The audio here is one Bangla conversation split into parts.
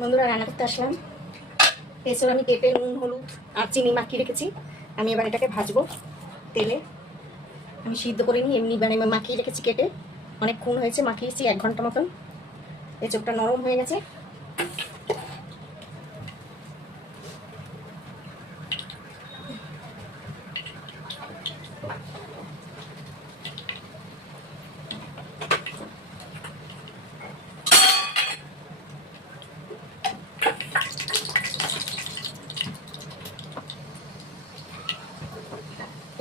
বন্ধুরা, রান্না করতে আসলাম। এছাড়া আমি কেটে নুন হলুদ আর চিনি মাখিয়ে রেখেছি। আমি এবার এটাকে ভাজবো তেলে। আমি সিদ্ধ করে নিই, এমনি মানে মাখিয়ে রেখেছি কেটে। অনেকক্ষণ হয়েছে মাখিয়েছি, 1 ঘন্টা মতন। এঁচোড়টা নরম হয়ে গেছে।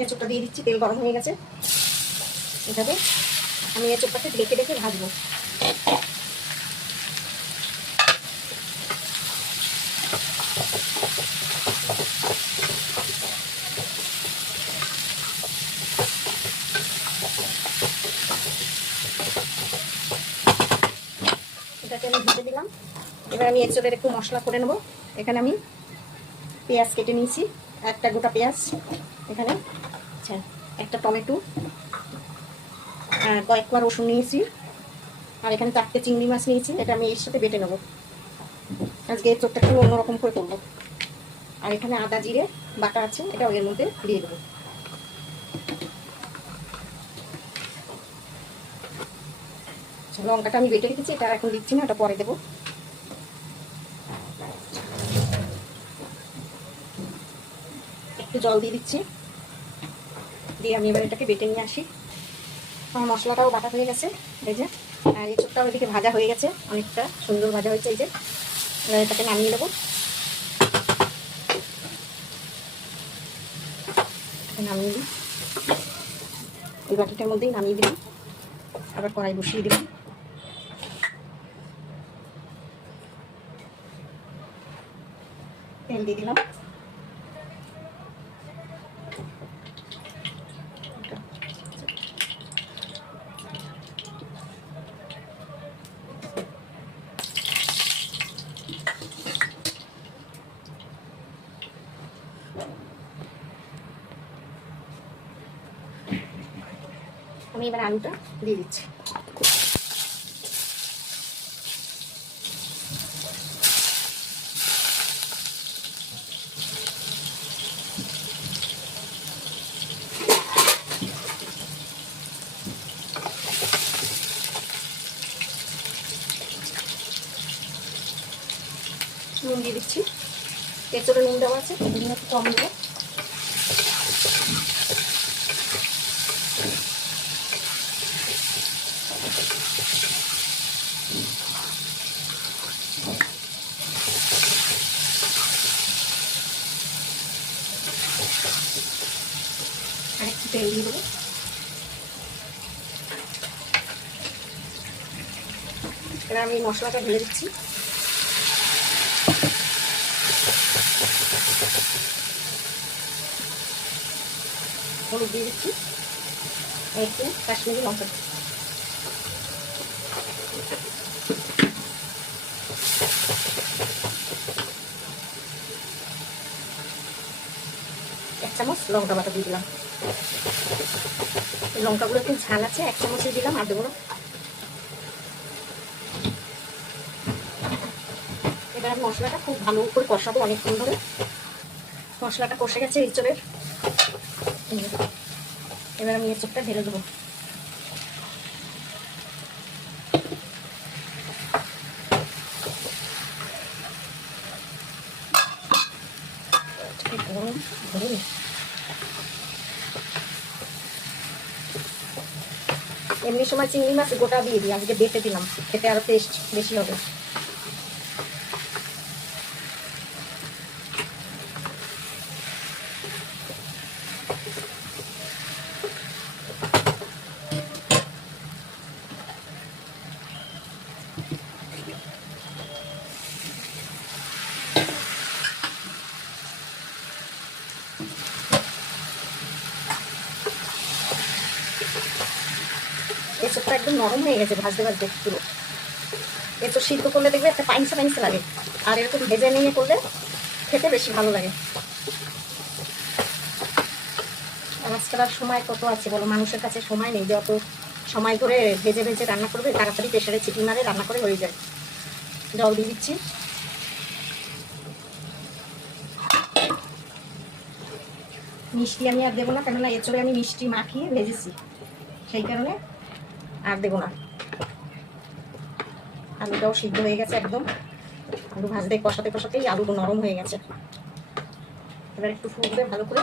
এঁচোড়টা দিয়ে দিচ্ছি, তেল গরম হয়ে গেছে। এভাবে আমি এঁচোড়টাকে ঢেকে ঢেকে ভাজবো। এটাকে আমি ভেজে দিলাম। এবার আমি এঁচোড়ের একটু মশলা করে নেবো। এখানে আমি পেঁয়াজ কেটে নিয়েছি, একটা গোটা পেঁয়াজ এখানে, আচ্ছা একটা টমেটো, কয়েক কোয়া রসুন নিয়েছি, আর এখানে 4টে চিংড়ি মাছ নিয়েছি। এটা আমি এর সাথে বেটে নেবো। আজকে এঁচোড়টা একটু অন্যরকম করে করবো। আর এখানে আদা জিরে বাটা আছে, এটা এর মধ্যে দিয়ে দেবো। লঙ্কাটা আমি বেটে রেখেছি, এটা এখন দিচ্ছি না, এটা পরে দেবো। একটু জল দিয়ে দিচ্ছি, দিয়ে আমি এবার এটাকে বেটে নিয়ে আসি। আমার মশলাটাও বাটা হয়ে গেছে, এই যে। আর এঁচোড়টাও এদিকে ভাজা হয়ে গেছে, অনেকটা সুন্দর ভাজা হয়েছে, এই যে। এবার এটাকে নামিয়ে দেবো। নামিয়ে দিই, ওই বাটিটার মধ্যেই নামিয়ে দিলাম। আবার কড়াই বসিয়ে দিলাম, তেল দিয়ে দিলাম। আমি এবার আলুটা দিয়ে দিচ্ছি। নুন দিয়ে দিচ্ছি, এঁচোড়ে নুন দেওয়া আছে, নুন একটু কম দেবো। আর একটু তেল দিয়ে দেবো। এবার আমি মশলাটা ঢেলে দিচ্ছি। হলুদ দিয়ে দিচ্ছি, একটু কাশ্মীরি লঙ্কা। এক চামচ লঙ্কা বাটা দিয়ে দিলাম। লঙ্কাগুলো একটু ঝাল আছে, 1 চামচই দিলাম, আর দেবো না। এবার আমি মশলাটা খুব ভালো করে কষাবো অনেকক্ষণ ধরে। মশলাটা কষে গেছে এঁচোড়ের। এবার আমি এঁচোড়টা ঢেলে দেবো। এমনি সময় চিংড়ি মাছ গোটা দিয়ে দিই, আজকে বেটে দিলাম, খেতে আরো টেস্ট বেশি হবে। এঁচোড়টা একদম নরম হয়ে গেছে ভাজতে ভাজতে পুরো। এঁচোড় সিদ্ধ করলে দেখবে একটা পাইনসা পাইনসা লাগে, আর এরকম ভেজে নিয়ে করলে খেতে বেশি ভালো লাগে। আজকাল আর সময় কত আছে বলো, মানুষের কাছে সময় নেই, যত সময় ধরে ভেজে ভেজে রান্না করবে, তাড়াতাড়ি প্রেসারে চিটি মারে রান্না করে হয়ে যায়। জল দিয়ে দিচ্ছি। মিষ্টি আমি আর দেবো না, কেননা এঁচড়ে আমি মিষ্টি মাখিয়ে ভেজেছি, সেই কারণে আর দেবো না। আলুটাও সিদ্ধ হয়ে গেছে একদম, আলু ভাজতে কষাতে কষাতেই আলু নরম হয়ে গেছে। এবার একটু ফুটবে ভালো করে।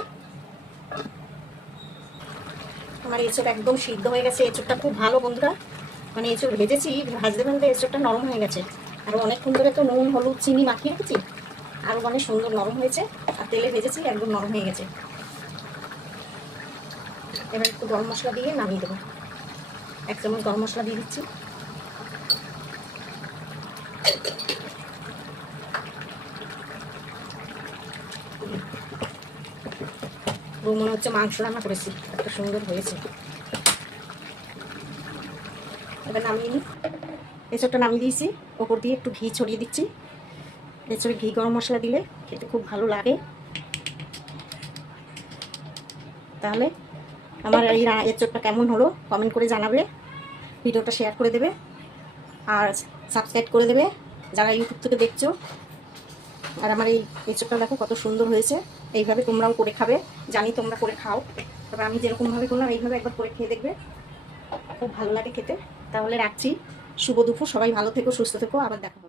আমার এঁচড় একদম সিদ্ধ হয়ে গেছে, এঁচড়টা খুব ভালো বন্ধুরা, মানে এঁচড় ভেজেছি, ভাজতে ভাজতে এঁচড়টা নরম হয়ে গেছে। আর অনেকক্ষণ ধরে তো নুন হলুদ চিনি মাখিয়ে রেখেছি, আরও অনেক সুন্দর নরম হয়েছে। আর তেলে ভেজেছি, একদম নরম হয়ে গেছে। এবার একটু গরম মশলা দিয়ে নামিয়ে দেবো। 1 চামচ গরম মশলা দিয়ে দিচ্ছি। মনে হচ্ছে মাংস রান্না করেছি, এত সুন্দর হয়েছে। এবার নামিয়ে নিই। এঁচড়টা নামিয়ে দিয়েছি, ওপর দিয়ে একটু ঘি ছড়িয়ে দিচ্ছি। এঁচড়ে ঘি গরম মশলা দিলে খেতে খুব ভালো লাগে। তাহলে আমার এই এঁচড়টা কেমন হলো কমেন্ট করে জানাবে, ভিডিওটা শেয়ার করে দেবে, আর সাবস্ক্রাইব করে দেবে যারা ইউটিউব থেকে দেখছো। আর আমার এই এঁচড়টা দেখো কত সুন্দর হয়েছে। এইভাবে তোমরাও করে খাবে, জানি তোমরা করে খাও, তবে আমি যেরকমভাবে করলাম এইভাবে একবার করে খেয়ে দেখবে, খুব ভালো লাগে খেতে। তাহলে রাখছি, শুভ দুপুর, সবাই ভালো থেকো, সুস্থ থেকো, আবার দেখো।